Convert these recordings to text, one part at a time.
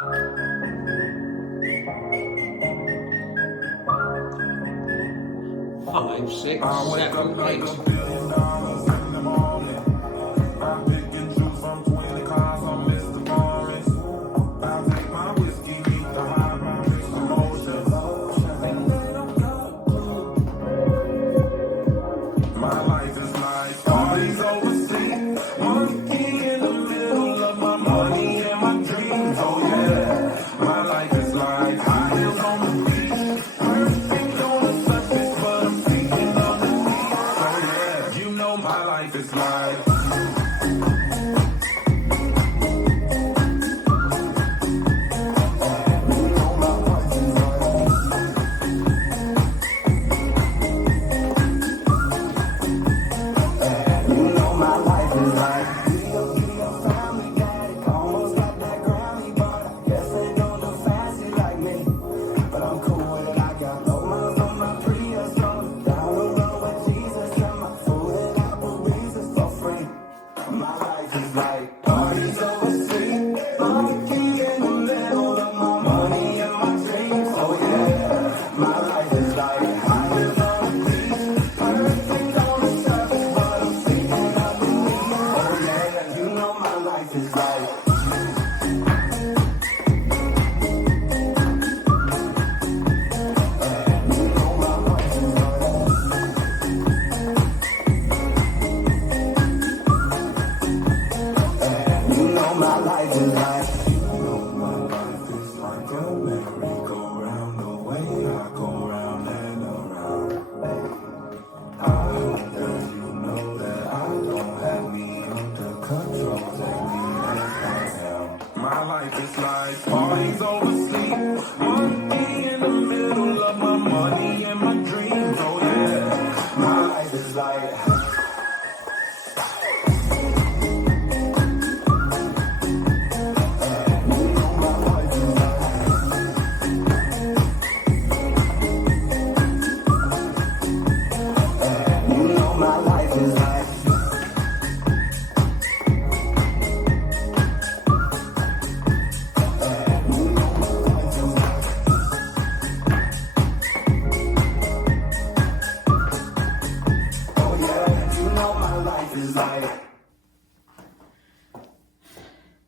5, 6, 7, 8.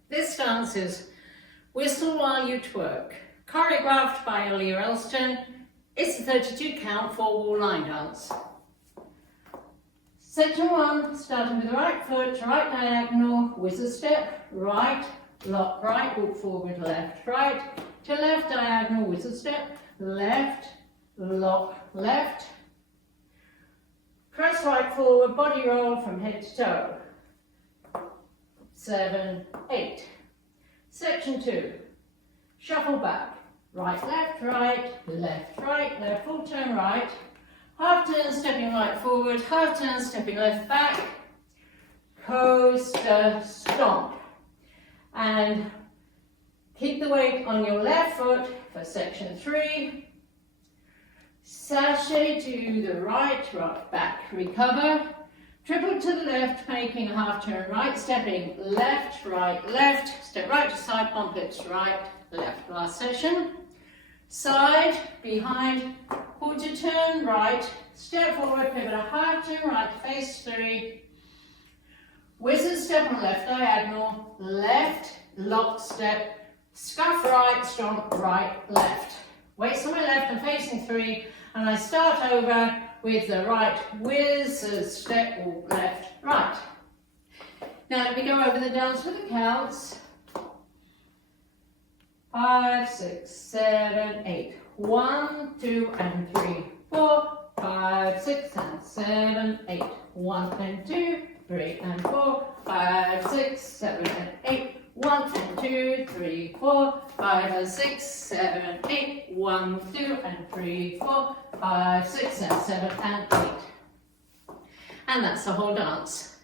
This dance is Whistle While You Twerk, choreographed by Leah Elston. It's a 32 count 4-wall line dance. Section 1, starting with the right foot, right diagonal, whistle step, right, lock right, walk forward, left, right, to left diagonal, whistle step, left, lock, left, press right forward, body roll from head to toe. 7, 8. Section 2. Shuffle back. Right, left, left, full turn right. Half turn, stepping right forward, half turn, stepping left back. Coaster, stomp. And keep the weight on your left foot for section 3. Sashay to the right, rock back, recover. Triple to the left, making a half turn right, stepping left, step right to side, pompets, right, left. Last section. Side, behind, quarter turn right, step forward, pivot a half turn right, face 3. Wizard step on left diagonal, left, lock step, scuff right, stomp right, left. Weights on my left and facing 3, and I start over with the right wizard step, walk left, right. Now let me go over the dance with the counts. 5, 6, 7, 8. 1, 2, and 3, 4, 5, 6, and 7, 8. 1 and 2, 3 and 4, 5, 6, 7, and 8. 1 and 2, 3, 4, 5 and 6, 7, 8. 1, 2 and 3, 4, 5, 6 and 7 and 8. And that's the whole dance.